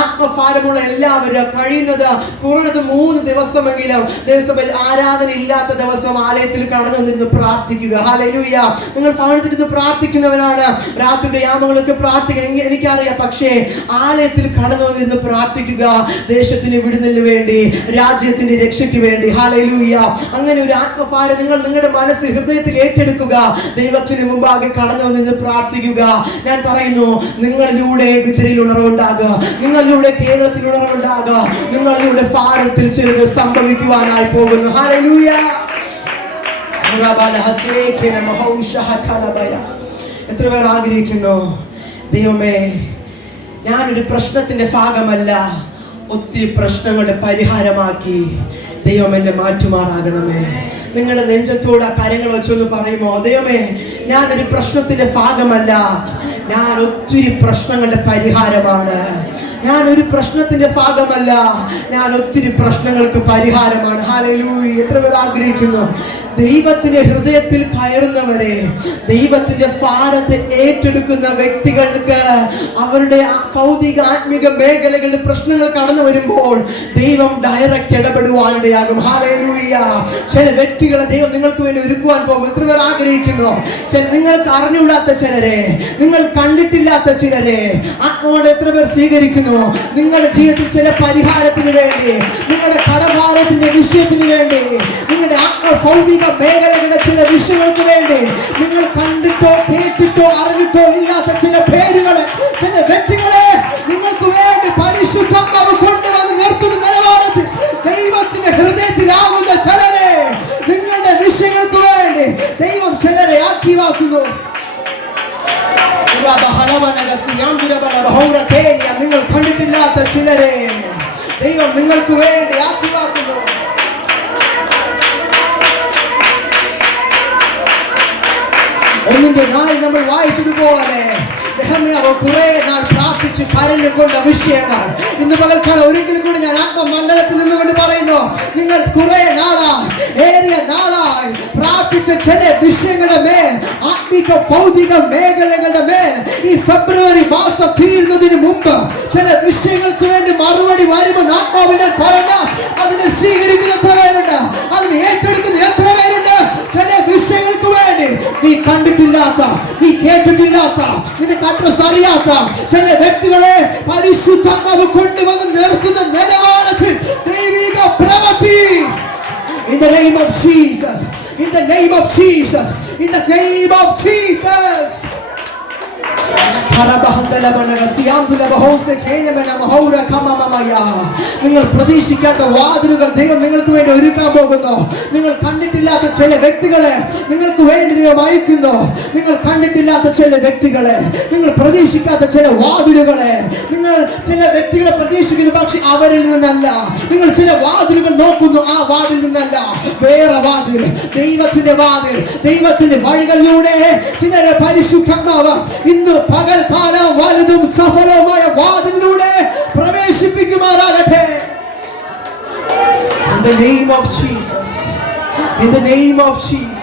ആത്മഭാരമുള്ള എല്ലാവരും കഴിയുന്നത് കുറഞ്ഞത് 3 ദിവസമെങ്കിലും ദേവസഭയിൽ ആരാധന ഇല്ലാത്ത ദിവസം ആലയത്തിൽ കടന്നു വന്നിരുന്ന് പ്രാർത്ഥിക്കുക. ഹല്ലേലൂയ. നിങ്ങൾ ഭവനത്തിലിരുന്ന് പ്രാർത്ഥിക്കുന്നവരാണ്, രാത്രിയുടെ യാമങ്ങളൊക്കെ പ്രാർത്ഥിക്കുക, എനിക്കറിയാം. പക്ഷേ ആലയത്തിൽ കടന്നു വന്നിരുന്ന് പ്രാർത്ഥിക്കുക, ദേശത്തിന് വിടുതലിന് വേണ്ടി, രാജ്യത്തിന്റെ രക്ഷയ്ക്ക് വേണ്ടി. ഹല്ലേലൂയ. അങ്ങനെ ഒരു ആത്മഭാരം നിങ്ങൾ നിങ്ങളുടെ മനസ്സ് ഹൃദയത്തിൽ ഏറ്റെടുക്കുക, ദൈവത്തിന് മുമ്പാകെ കടന്നു വന്ന് പ്രാർത്ഥിക്കുക. ഞാൻ പറയുന്നു, നിങ്ങളിലൂടെ വിതരയിൽ ഉണർവുണ്ടാകുക, നിങ്ങളിലൂടെ കേരളത്തിൽ ഉണർവുണ്ടാകുക, നിങ്ങളിലൂടെ ഭാരതത്തിൽ ചെറുത് സംഭവിക്കുവാനായി പോകുന്നു. ഹല്ലേലൂയ. എത്ര പേർ ആഗ്രഹിക്കുന്നു, ദൈവമേ ഞാനൊരു പ്രശ്നത്തിന്റെ ഭാഗമല്ല, ഒത്തിരി പ്രശ്നങ്ങളുടെ പരിഹാരമാക്കി ദൈവം എന്നെ മാറ്റുമാറാകണമേ. നിങ്ങളുടെ നെഞ്ചത്തോട് ആ കാര്യങ്ങൾ വെച്ചൊന്ന് പറയുമോ, ദൈവമേ ഞാനൊരു പ്രശ്നത്തിന്റെ ഭാഗമല്ല, ഞാൻ ഒത്തിരി പ്രശ്നങ്ങളുടെ പരിഹാരമാണ്. ഞാൻ ഒരു പ്രശ്നത്തിന്റെ ഭാഗമല്ല, ഞാൻ ഒത്തിരി പ്രശ്നങ്ങൾക്ക് പരിഹാരമാണ്. ഹല്ലേലൂയ. എത്ര പേർ ആഗ്രഹിക്കുന്നു, ദൈവത്തിന്റെ ഹൃദയത്തിൽ കയറുന്നവരെ, ദൈവത്തിന്റെ ഭാരത്തെ ഏറ്റെടുക്കുന്ന വ്യക്തികൾക്ക് അവരുടെ ഭൗതിക ആത്മീക മേഖലകളിൽ പ്രശ്നങ്ങൾ കടന്നു വരുമ്പോൾ ദൈവം ഡയറക്റ്റ് ഇടപെടുവാനിടയാകും. ഹല്ലേലൂയ. ചില വ്യക്തികളെ ദൈവം നിങ്ങൾക്ക് വേണ്ടി ഒരുക്കുവാൻ പോകും. എത്ര പേർ ആഗ്രഹിക്കുന്നു, നിങ്ങൾക്ക് അറിഞ്ഞുകൂടാത്ത ചിലരെ, നിങ്ങൾ കണ്ടിട്ടില്ലാത്ത ചിലരെ ആത്മാവോടെ എത്ര പേർ സ്വീകരിക്കുന്നു? നിങ്ങളുടെ ജീവിതത്തിൽ ചില പരിഹാരത്തിന് വേണ്ടി, നിങ്ങളുടെ കടഭാരത്തിന്റെ വിഷയത്തിന് വേണ്ടി, നിങ്ങളുടെ ഭൗതിക മേഖലകളുടെ ചില വിഷയങ്ങൾക്ക് വേണ്ടി, നിങ്ങൾ കണ്ടിട്ടോ കേട്ടിട്ടോ അറിഞ്ഞിട്ടോ ഇല്ലാത്ത ചില പേരുകളെ, ചില വ്യക്തികളെ നിങ്ങൾക്ക് വേണ്ടി പരിശുദ്ധാത്മാവ് കൊണ്ടുവന്ന് നിർത്തുന്ന നിലവാരത്തിൽ ദൈവത്തിന്റെ ഹൃദയത്തിലാകുന്ന ചിലരെ, നിങ്ങളുടെ വിഷയങ്ങൾക്ക് വേണ്ടി ദൈവം ചിലരെ ആക്കിവാക്കുന്നു. നിങ്ങൾ കണ്ടിട്ടില്ലാത്ത ചിലരെ ദൈവം നിങ്ങൾക്ക് വേണ്ടി ആക്കിവാക്കുന്നു. പോലെ നെഹമ്യാവ് കുറെ നാൾ പ്രാർത്ഥിച്ച് കരഞ്ഞുകൊണ്ട വിഷയങ്ങൾ ഇന്ന് പകൽക്കാലം ഒരിക്കലും കൂടി ഞാൻ ആത്മമണ്ഡലത്തിൽ നിന്നുകൊണ്ട് പറയുന്നു, നിങ്ങൾ കുറെ നാളായി ഏറിയ നാളായി പ്രാർത്ഥിച്ച ചില വിഷയങ്ങളുടെ മേൽ, ആത്മീക ഭൗതിക മേഖലകളുടെ മേൽ ഈ ഫെബ്രുവരി മാസം തീരുന്നതിന് മുമ്പ് ചില വിഷയങ്ങൾക്ക് വേണ്ടി മറുപടി വരുമെന്ന് ആത്മാവിൽ ഞാൻ പറഞ്ഞ അതിനെ സ്വീകരിക്കുന്ന എത്ര പേരുണ്ട്? അതിനെ ഏറ്റെടുക്കുന്ന എത്ര പേരുണ്ട്? ചില വിഷയങ്ങൾക്ക് വേണ്ടി നീ കണ്ടിട്ടില്ലാത്ത, നീ കേട്ടിട്ടില്ലാത്ത, നിനക്ക് അഡ്രസ് അറിയാത്ത ചില വ്യക്തികളെ പരിശുദ്ധാത്മാവ് കൊണ്ടുവന്ന് നിർത്തുന്ന നിലവാരത്തിൽ ദൈവിക പ്രവൃത്തി. In the name of Jesus, in the name of Jesus, in the name of Jesus. നിങ്ങൾ പ്രതീക്ഷിക്കാത്ത വാതിലുകൾ ദൈവം നിങ്ങൾക്ക് വേണ്ടി ഒരുക്കാൻ പോകുന്നു. നിങ്ങൾ കണ്ടിട്ടില്ലാത്ത ചില വ്യക്തികളെ നിങ്ങൾക്ക് വേണ്ടി ദൈവം അയക്കുന്നു. നിങ്ങൾ കണ്ടിട്ടില്ലാത്ത ചില വ്യക്തികളെ, നിങ്ങൾ പ്രതീക്ഷിക്കാത്ത ചില വാതിലുകളെ, നിങ്ങൾ ചില വ്യക്തികളെ പ്രതീക്ഷിക്കുന്നു, പക്ഷെ അവരിൽ നിന്നല്ല. നിങ്ങൾ ചില വാതിലുകൾ നോക്കുന്നു, ആ വാതിൽ നിന്നല്ല, വേറെ വാതിൽ, ദൈവത്തിന്റെ വാതിൽ, ദൈവത്തിന്റെ വഴികളിലൂടെ ചിലരെ പരിശുദ്ധാത്മാവ് ഇന്ന് പകൽക്കാലം വലുതും സഫലവുമായ വാതിലിലൂടെ പ്രവേശിപ്പിക്കുമാറാകട്ടെ. In the name of Jesus, in the name of Jesus.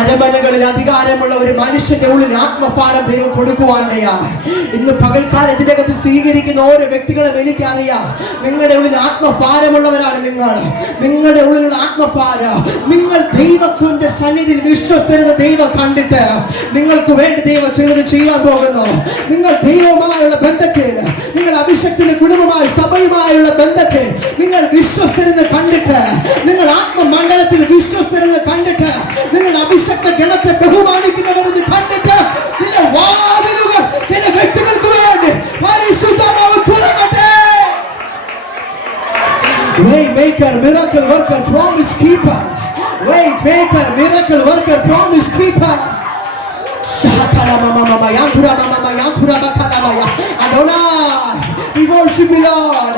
അരമനകളിൽ അധികാരമുള്ള ഒരു മനുഷ്യന്റെ ഉള്ളിൽ ആത്മഭാരം ദൈവം കൊടുക്കുവാണ്ടയാ. ഇന്ന് പകൽക്കാലം ഇതിനകത്ത് സ്വീകരിക്കുന്ന ഓരോ വ്യക്തികളും എനിക്കറിയാം, നിങ്ങളുടെ ഉള്ളിൽ ആത്മഭാരമുള്ളവരാണ് നിങ്ങൾ. നിങ്ങളുടെ ഉള്ളിലുള്ള ആത്മഭാരം, നിങ്ങൾ ദൈവത്തിന്റെ സന്നിധിയിൽ വിശ്വസ്തരെന്ന് ദൈവം കണ്ടിട്ട് നിങ്ങൾക്ക് വേണ്ടി ദൈവം ചിലത് ചെയ്യാൻ പോകുന്നു. നിങ്ങൾ ദൈവവുമായുള്ള ബന്ധത്തിൽ, നിങ്ങൾ അഭിഷേകത്തിന്റെ കുടുംബമായി സഭയുമായുള്ള ബന്ധത്തിൽ നിങ്ങൾ വിശ്വസ്തരെന്ന് കണ്ടിട്ട്, നിങ്ങൾ ആത്മമണ്ഡലത്തിൽ വിശ്വസ്തരെന്ന് കണ്ടിട്ട്, നിങ്ങൾ അഭിഷേക ഗണത്തെ ബഹുമാനിക്കുന്നവരെന്ന് കണ്ടിട്ട് ചില വാതിലുകൾ ചില വ്യക്തികൾക്ക് വേണ്ടി പരിശുദ്ധാത്മാവ് തുറക്കട്ടെ. Waymaker, miracle worker, promise keeper. Waymaker, miracle worker, promise keeper. Shahatala mama yanthura mama yanthura bakala maya. Adonai, we worship you, Lord.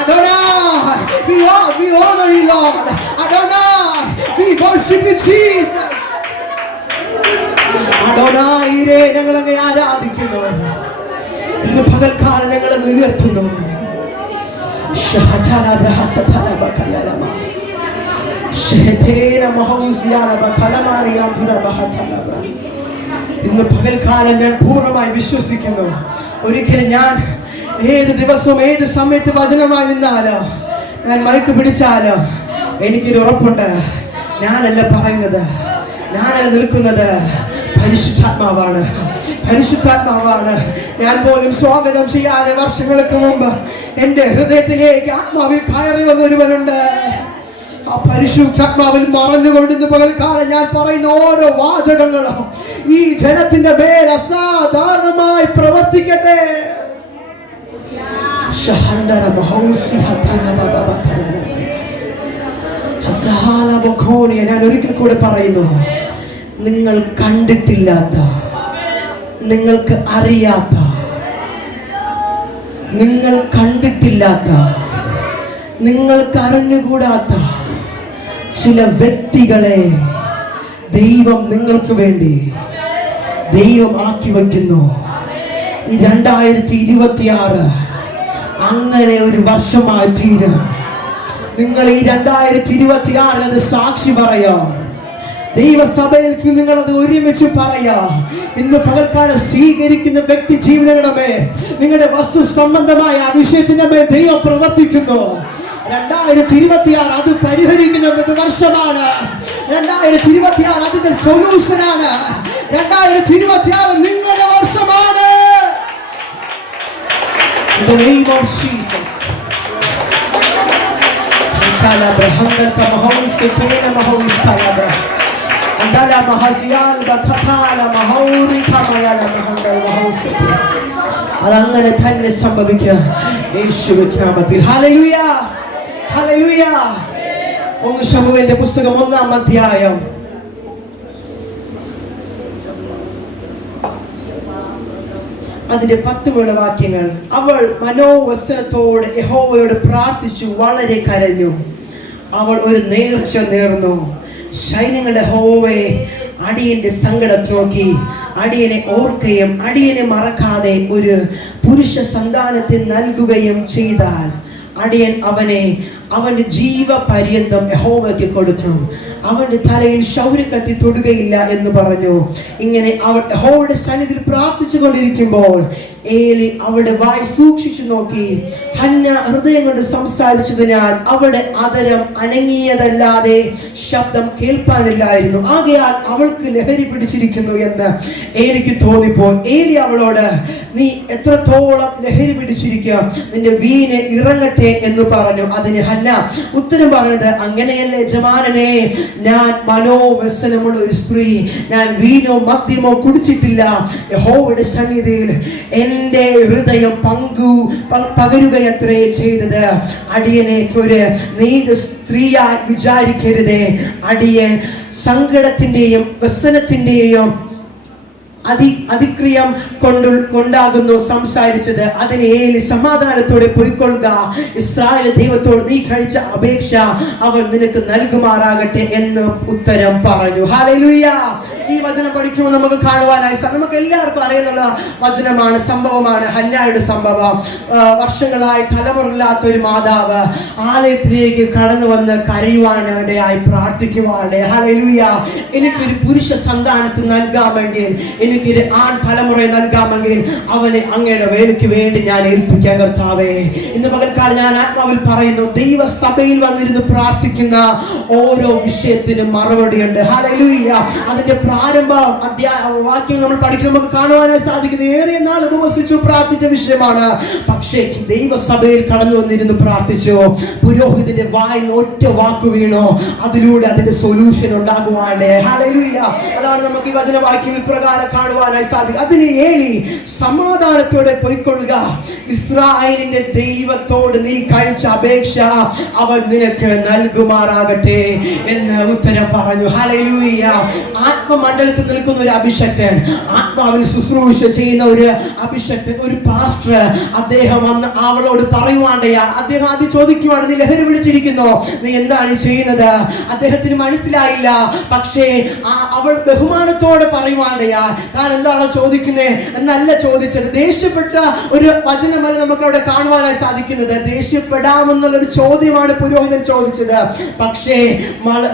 Adonai, we honor you, Lord. Adonai, we worship you, Jesus. അഡോനായിരേ, ഞങ്ങളങ്ങ് ആരാധിക്കുന്നു. ഇന്ന് പകൽക്കാലം ഞങ്ങളങ്ങ് ഉയർത്തുന്നു. ഇന്ന് പകൽക്കാലം ഞാൻ പൂർണ്ണമായി വിശ്വസിക്കുന്നു, ഒരിക്കലും ഞാൻ ഏത് ദിവസവും ഏത് സമയത്ത് വചനമായി നിന്നാലോ, ഞാൻ മൈക്ക് പിടിച്ചാലോ, എനിക്കൊരു ഉറപ്പുണ്ട്, ഞാനല്ല പറയുന്നത്, ഞാനല്ല നിൽക്കുന്നത്, പരിശുദ്ധാത്മാവാണ്. പരിശുദ്ധാത്മാവാണ്. ഞാൻ പോലും സ്വാഗതം ചെയ്യാതെ വർഷങ്ങൾക്ക് മുമ്പ് എൻ്റെ ഹൃദയത്തിലേക്ക് ആത്മാവിൽ കയറി വന്നൊരുവനുണ്ട്. ആ പരിശുദ്ധാത്മാവിൽ മറഞ്ഞുകൊണ്ടിരുന്ന പകൽക്കാലം ഞാൻ പറയുന്ന ഓരോ വാചകങ്ങളും ഈ ജനത്തിന്റെ മേൽ അസാധാരണമായി പ്രവർത്തിക്കട്ടെ. ഞാൻ ഒരിക്കൽ കൂടെ പറയുന്നു, നിങ്ങൾ കണ്ടിട്ടില്ലാത്ത, നിങ്ങൾക്ക് അറിയാത്ത, നിങ്ങൾ കണ്ടിട്ടില്ലാത്ത, നിങ്ങൾക്ക് അറിഞ്ഞുകൂടാത്ത ചില വ്യക്തികളെ ദൈവം നിങ്ങൾക്ക് വേണ്ടി ദൈവം ആക്കി വയ്ക്കുന്നു. ഈ 2026 അങ്ങനെ ഒരു വർഷമായി തീരും. നിങ്ങൾ ഈ 2026 അത് സാക്ഷി പറയാം. ദൈവസഭയിലേക്ക് നിങ്ങളത് ഒരുമിച്ച് പറയാം. ഇന്ന് പകൽക്കാലം സ്വീകരിക്കുന്ന വ്യക്തി ജീവിതങ്ങളുടെ മേൽ, നിങ്ങളുടെ വസ്തു സംബന്ധമായ ആ വിഷയത്തിന്റെ മേൽ ദൈവം പ്രവർത്തിക്കുന്നു. 2026 അത് പരിഹരിക്കുന്ന വർഷമാണ്. 2026 അതിന്റെ സൊല്യൂഷനാണ്. 2026 നിങ്ങളുടെ വർഷമാണ്. In the name of Jesus. Andala mahasiyan bakatala mahuri kamayala mahangal mahosati. അതങ്ങനെ തന്നെ സംഭവിക്കുക യേശുവിന്റെ നാമത്തിൽ. Hallelujah, hallelujah. 1 ശമൂവേലിന്റെ പുസ്തകം 1-ാം അധ്യായം അതിന്റെ 10 വാക്യങ്ങൾ. അവൾ മനോവസനത്തോടെ യഹോവയോട് പ്രാർത്ഥിച്ചു വളരെ കരഞ്ഞു. അവൾ ഒരു നേർച്ച നേർന്നു. സൈന്യങ്ങളുടെ യഹോവേ, അടിയന്റെ സങ്കടം നോക്കി അടിയനെ ഓർക്കുകയും അടിയനെ മറക്കാതെ ഒരു പുരുഷ സന്താനത്തെ നൽകുകയും ചെയ്താൽ അടിയൻ അവന്റെ ജീവപര്യന്തം യഹോവയ്ക്ക് കൊടുക്കും, അവന്റെ തലയിൽ ക്ഷൗരക്കത്തി തൊടുകയില്ല എന്ന് പറഞ്ഞു. ഇങ്ങനെ അവൾ യഹോവയുടെ സന്നിധിയിൽ പ്രാർത്ഥിച്ചു കൊണ്ടിരിക്കുമ്പോൾ ഏലി അവളുടെ വായ് സൂക്ഷിച്ചു നോക്കി. ഹന്ന ഹൃദയം കൊണ്ട് സംസാരിച്ചതിനാൽ അവളുടെ അധരം അനങ്ങിയതല്ലാതെ ശബ്ദം കേൾപ്പാനില്ലായിരുന്നു. ആകയാൽ അവൾക്ക് ലഹരി പിടിച്ചിരിക്കുന്നു എന്ന് ഏലിക്ക് തോന്നിപ്പോൾ ഏലി അവളോട്, നീ എത്രത്തോളം ലഹരി പിടിച്ചിരിക്കുക, നിന്റെ വീണ് ഇറങ്ങട്ടെ എന്ന് പറഞ്ഞു. അതിന് ഹന്ന ഉത്തരം പറഞ്ഞത്, അങ്ങനെയല്ലേ യജമാനനെ, ഞാൻ മനോവ്യസനമുള്ള ഒരു സ്ത്രീ, ഞാൻ വീനോ മദ്യമോ കുടിച്ചിട്ടില്ല. യഹോവയുടെ സന്നിധിയിൽ എൻ്റെ ഹൃദയം പകരുകയത്രേ ചെയ്തത്. അടിയനെ ഒരു നീച സ്ത്രീയായി വിചാരിക്കരുതേ. അടിയൻ സങ്കടത്തിൻ്റെയും വ്യസനത്തിൻ്റെയും അതിക്രിയം കൊണ്ടാകുന്നു സംസാരിച്ചത്. അതിന് ഏലി സമാധാനത്തോടെ പൊയ്ക്കൊള്ളുക, ഇസ്രായേൽ ദൈവത്തോട് നീ കഴിച്ച അപേക്ഷ അവൻ നിനക്ക് നൽകുമാറാകട്ടെ എന്ന് ഉത്തരം പറഞ്ഞു. ഹല്ലേലൂയ. ഈ വചനം പഠിക്കുമ്പോൾ നമുക്ക് കാണുവാനായി നമുക്ക് എല്ലാവർക്കും അറിയുന്ന വചനമാണ്, സംഭവമാണ് ഹന്നയുടെ സംഭവം. വർഷങ്ങളായി തലമുറയില്ലാത്ത ഒരു മാതാവ് ആലയത്തിലേക്ക് കടന്നു വന്ന് കരയുവാനിടയായി പ്രാർത്ഥിക്കുവാനിടയായി. ഹല്ലേലൂയ. എനിക്കൊരു പുരുഷ സന്താനത്തെ നൽകാമെങ്കിൽ, എനിക്കൊരു ആൺ തലമുറയെ നൽകാമെങ്കിൽ അവനെ അങ്ങയുടെ വേലയ്ക്ക് വേണ്ടി ഞാൻ ഏൽപ്പിക്കാൻ കർത്താവേ. ഇന്ന് പകൽക്കാലം ഞാൻ ആത്മാവിൽ പറയുന്നു, ദൈവസഭയിൽ വന്നിരുന്ന് പ്രാർത്ഥിക്കുന്ന ഓരോ വിഷയത്തിനും മറുപടിയുണ്ട്. ഹല്ലേലൂയ. അതിന്റെ പ്രാരംഭ വാക്യം നമ്മൾ പഠിക്കുമ്പോൾ നമുക്ക് കാണുവാനായി സാധിക്കുന്നത് ഏറിയ നാൾ ഉപവസിച്ചു പ്രാർത്ഥിച്ച വിഷയമാണ്. പക്ഷേ ദൈവസഭയിൽ കടന്നു വന്നിരുന്ന് പ്രാർത്ഥിച്ചു. പുരോഹിതന്റെ വായിൽ ഒറ്റ വാക്ക് വീണോ, അതിലൂടെ അതിന്റെ സൊല്യൂഷൻ ഉണ്ടാകുവാണ്. ഹല്ലേലൂയ. അതാണ് നമുക്ക് ഈ വചനവാക്യങ്ങൾ പ്രകാരം കാണുവാനായി സാധിക്കും. അതിന് ഏലി സമാധാനത്തോടെ പൊയ്ക്കൊള്ളുക, ഇസ്രായേലിന്റെ ദൈവത്തോട് നീ കഴിച്ച അപേക്ഷ അവൻ നിനക്ക് നൽകുമാറാകട്ടെ എന്ന് ഉത്തരം പറഞ്ഞു. ഹല്ലേലൂയ. ആത്മമണ്ഡലത്തിൽ നിൽക്കുന്ന ഒരു അഭിഷക്തൻ, ആത്മാവിൽ ശുശ്രൂഷ ചെയ്യുന്ന ഒരു അഭിഷക്തൻ, ഒരു പാസ്റ്റർ, അദ്ദേഹം വന്ന് അവളോട് പറയുവാണ്ടയാ. അദ്ദേഹം ആദ്യം ചോദിക്കുവാണ്, നീ ലഹരി പിടിച്ചിരിക്കുന്നു, നീ എന്താണ് ചെയ്യുന്നത്? അദ്ദേഹത്തിന് മനസ്സിലായില്ല. പക്ഷേ അവൾ ബഹുമാനത്തോടെ പറയുവാണ്ടയാ. കാരണം എന്താണോ ചോദിക്കുന്നത് എന്നല്ല ചോദിച്ചത്. ദേഷ്യപ്പെട്ട ഒരു വചനമല്ല നമുക്ക് അവിടെ കാണുവാനായി സാധിക്കുന്നത്. ദേഷ്യപ്പെടാമെന്നുള്ളൊരു ചോദ്യമാണ് പുരോഹിതൻ ചോദിച്ചത്. പക്ഷേ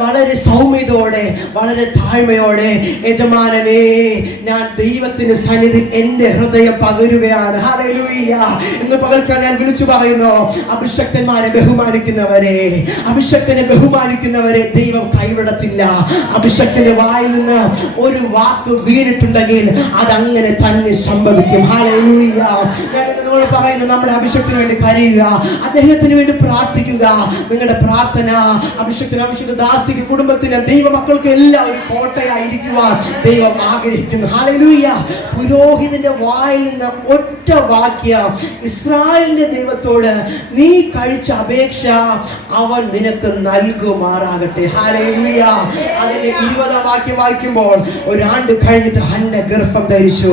വളരെ സൗമ്യതയോടെ, വളരെ താഴ്മയോടെ, യജമാനനെ, ഞാൻ ദൈവത്തിന്റെ സന്നിധിയിൽ എൻ്റെ ഹൃദയം പകരുകയാണ്. ഹല്ലേലൂയ എന്ന് പകൽക്കാൻ ഞാൻ വിളിച്ചു പറയുന്നു, അഭിഷക്തന്മാരെ ബഹുമാനിക്കുന്നവരെ, അഭിഷക്തനെ ബഹുമാനിക്കുന്നവരെ ദൈവം കൈവിടത്തില്ല. അഭിഷക്തന്റെ വായിൽ നിന്ന് ഒരു വാക്ക് വീണിട്ടുണ്ടെങ്കിൽ അതങ്ങനെ തന്നെ സംഭവിക്കും. ഹല്ലേലൂയ. ഞാൻ നിങ്ങളോട് പറയുന്നു, നമ്മുടെ അഭിഷക്തിന് വേണ്ടി കരയുക, അദ്ദേഹത്തിന് വേണ്ടി പ്രാർത്ഥിക്കുക. നിങ്ങളുടെ പ്രാർത്ഥന അഭിഷക്തിന്, അഭിഷേക ദാസിക്ക്, കുടുംബത്തിന്, ദൈവമക്കൾക്ക് എല്ലാം ഒരു കോട്ടയായിരിക്കുവാൻ ദൈവം ആഗ്രഹിക്കുന്നു. ഹല്ലേലൂയ. പുരോഹിതന്റെ വായിൽ നിന്ന് ഒറ്റ വാക്യം, ഇസ്രായേലിന്റെ ദൈവത്തോട് നീ കഴിച്ച അപേക്ഷ അവൻ നിനക്ക് നൽകുമാറാകട്ടെ. ഹല്ലേലൂയ. അതിന്റെ 20-ാം വാക്യം വായിക്കുമ്പോൾ, ഒരാണ്ട് കഴിഞ്ഞിട്ട് ഹന്ന ഗർഭം ധരിച്ചു,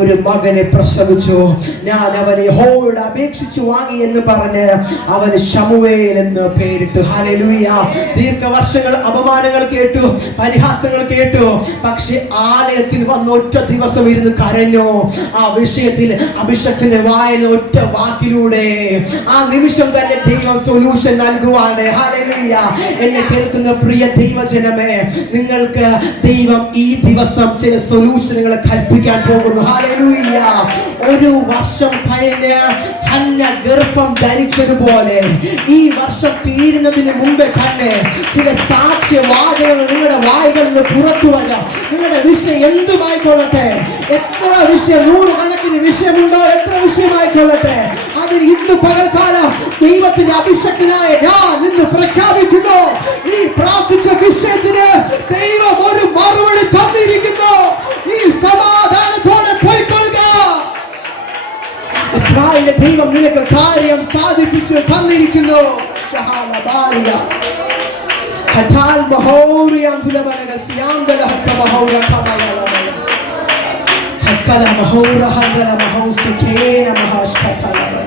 ഒരു മകനെ പ്രസവിച്ചു. ഞാൻ അവനെ യഹോവയോട് അപേക്ഷിച്ചു വാങ്ങി എന്ന് പറഞ്ഞ് അവന് ശമൂവേൽ എന്ന് പേരിട്ടു. ഹല്ലേലൂയ. ദീർഘവർഷങ്ങൾ അപമാനങ്ങൾ കേട്ടു, പരിഹാസങ്ങൾ കേട്ടു. പക്ഷെ ആലയത്തിൽ വന്ന് ഒറ്റ ദിവസം ഇരുന്ന് കരഞ്ഞു. ആ വിഷയത്തിൽ അഭിഷേകത്തിന്റെ വായന ഒറ്റ വാക്കിലൂടെ ആ നിമിഷം തന്നെ ദൈവം സൊല്യൂഷൻ നൽകുവാണ്. ഹല്ലേലൂയ. എന്നെ കേൾക്കുന്ന പ്രിയ ദൈവജനമേ, നിങ്ങൾക്ക് ദൈവം ഈ ദിവസം ചില സൊല്യൂഷനുകൾ കൽപ്പിക്കാൻ പോകുന്നു. ഹല്ലേലൂയ. ഒരു വർഷം കഴിഞ്ഞ് ഹന്ന ഗർഭം ധരിച്ചതുപോലെ ഈ വർഷം തീരുന്നതിന് മുമ്പേ തന്നെ ചില സാക്ഷ്യവാചകങ്ങൾ നിങ്ങളുടെ വായികളിൽ നിന്ന് പുറത്തു വരാം. നിങ്ങളുടെ വിഷയം എന്തുമായിക്കൊള്ളട്ടെ, എത്ര വിഷയം, 100 കണക്കിന് വിഷയമുണ്ടോ, എത്ര വിഷയമായിക്കൊള്ളട്ടെ, അതിന് ഇന്ന് പകൽക്കാലം ദൈവത്തിന്റെ അഭിഷക്തനായ ഞാൻ നിന്ന് പ്രഖ്യാപിക്കുന്നു, നീ പ്രാർത്ഥിച്ച വിഷയത്തിന് ദൈവം ഒരു മറുപടി തന്നിരിക്കുന്നു. നീ സമാധാനത്തോടെ പോയിക്കൊള്ളുക. ഇസ്രായേലിന്റെ ദൈവം നിനക്ക് കാര്യം സാധിപ്പിച്ചു തന്നിരിക്കുന്നു. ഹഠാൽ മഹോറിയം തുലബനഗ സിയാംദല ഹക്ക മഹോറ കമലലമയ ഹസ്കല മഹോറ ഹന്ദല മഹോസുഖേന മഹാഷ്കതലബന.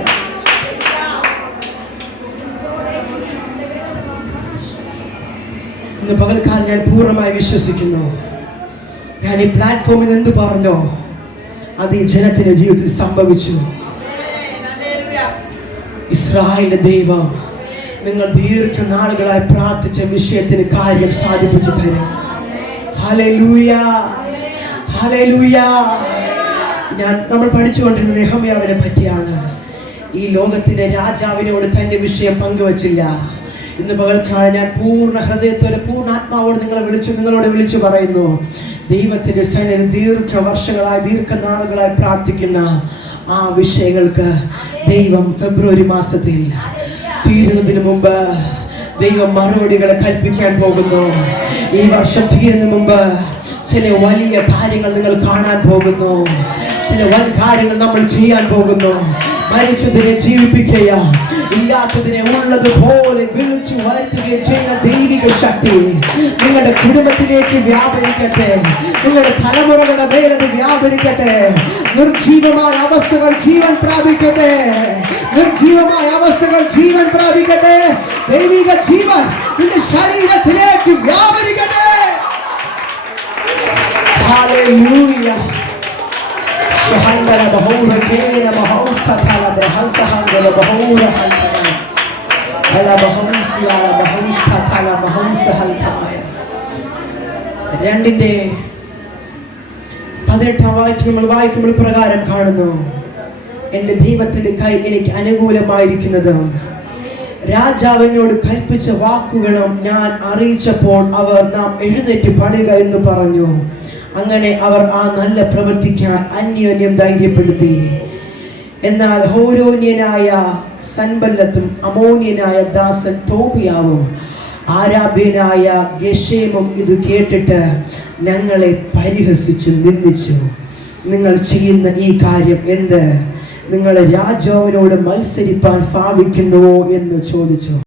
ഇന്ന് പകൽക്കാലം ഞാൻ പൂർണ്ണമായി വിശ്വസിക്കുന്നു, ഞാൻ ഈ പ്ലാറ്റ്ഫോമിൽ എന്ത് പറഞ്ഞോ അത് ഈ ജനത്തിന്റെ ജീവിതത്തിൽ സംഭവിച്ചു. ഇസ്രായേലിന്റെ ദൈവം നിങ്ങൾ ദീർഘനാളുകളായി പ്രാർത്ഥിച്ച വിഷയത്തിന് കാര്യം സാധിപ്പിച്ചു തരും. Hallelujah, hallelujah. നമ്മൾ പഠിച്ചുകൊണ്ടിരുന്ന നെഹമ്യാവിനെ പറ്റിയാണ്. ഈ ലോകത്തിന്റെ രാജാവിനോട് തന്റെ വിഷയം പങ്കുവച്ചില്ല. ഇന്ന് പകൽക്കാലം ഞാൻ പൂർണ്ണ ഹൃദയത്തോടെ പൂർണ്ണ ആത്മാവോട് നിങ്ങളോട് വിളിച്ചു പറയുന്നു, ദൈവത്തിന്റെ സന്നിധി ദീർഘവർഷങ്ങളായി ദീർഘനാളുകളായി പ്രാർത്ഥിക്കുന്ന ആ വിഷയങ്ങൾക്ക് ദൈവം ഫെബ്രുവരി മാസത്തിൽ തീരുന്നതിന് മുമ്പ് ദൈവം മറുപടികളെ കൽപ്പിക്കാൻ പോകുന്നു. ഈ വർഷം തീരുന്നതിന് മുമ്പ് ചില വലിയ കാര്യങ്ങൾ നിങ്ങൾ കാണാൻ പോകുന്നു. ചില വൻ കാര്യങ്ങൾ നമ്മൾ ചെയ്യാൻ പോകുന്നു. മരിച്ചതിനെ ജീവിപ്പിക്കുക, ഇല്ലാത്തതിനെ ഉള്ളതുപോലെ വിളിച്ചു വരുത്തുകയും ചെയ്യുന്ന ദൈവിക ശക്തി നിങ്ങളുടെ കുടുംബത്തിലേക്ക് വ്യാപരിക്കട്ടെ. നിങ്ങളുടെ തലമുറകളുടെ മേലത് വ്യാപരിക്കട്ടെ. നിർജീവമായ അവസ്ഥകൾ ജീവൻ പ്രാപിക്കട്ടെ. നിർജീവമായ അവസ്ഥകൾ ജീവൻ പ്രാപിക്കട്ടെ. ദൈവിക ജീവൻ നിന്റെ ശരീരത്തിലേക്ക് വ്യാപരിക്കട്ടെ. ഹല്ലേലൂയ. شهندل بهور كين بهوس كتلا برهس هندل بهور هندل على بهوس يا على بهوس كتلا بهوس هندل. രണ്ടിന്റെ 18 നമ്മൾ വായിക്കുമ്പോൾ പ്രകാരം കാണുന്നു, എൻ്റെ ദൈവത്തിന്റെ കൈ എനിക്ക് അനുകൂലമായിരിക്കുന്നത് രാജാവിനോട് കൽപ്പിച്ച വാക്കുകളും ഞാൻ അറിയിച്ചപ്പോൾ അവർ നാം എഴുന്നേറ്റ് പണിക എന്ന് പറഞ്ഞു. അങ്ങനെ അവർ ആ നല്ല പ്രവൃത്തിക്കാൻ അന്യോന്യം ധൈര്യപ്പെടുത്തി. എന്നാൽ ഹോരോന്യനായ സൻബല്ലത്തും അമോന്യനായ ദാസൻ തോബിയാവും ആരാബ്യനായ ഗെശേമും ഇത് കേട്ടിട്ട് ഞങ്ങളെ പരിഹസിച്ചു നിന്ദിച്ചു. നിങ്ങൾ ചെയ്യുന്ന ഈ കാര്യം എന്ത്? നിങ്ങൾ രാജാവിനോട് മത്സരിപ്പാൻ ഭാവിക്കുന്നുവോ എന്ന് ചോദിച്ചു.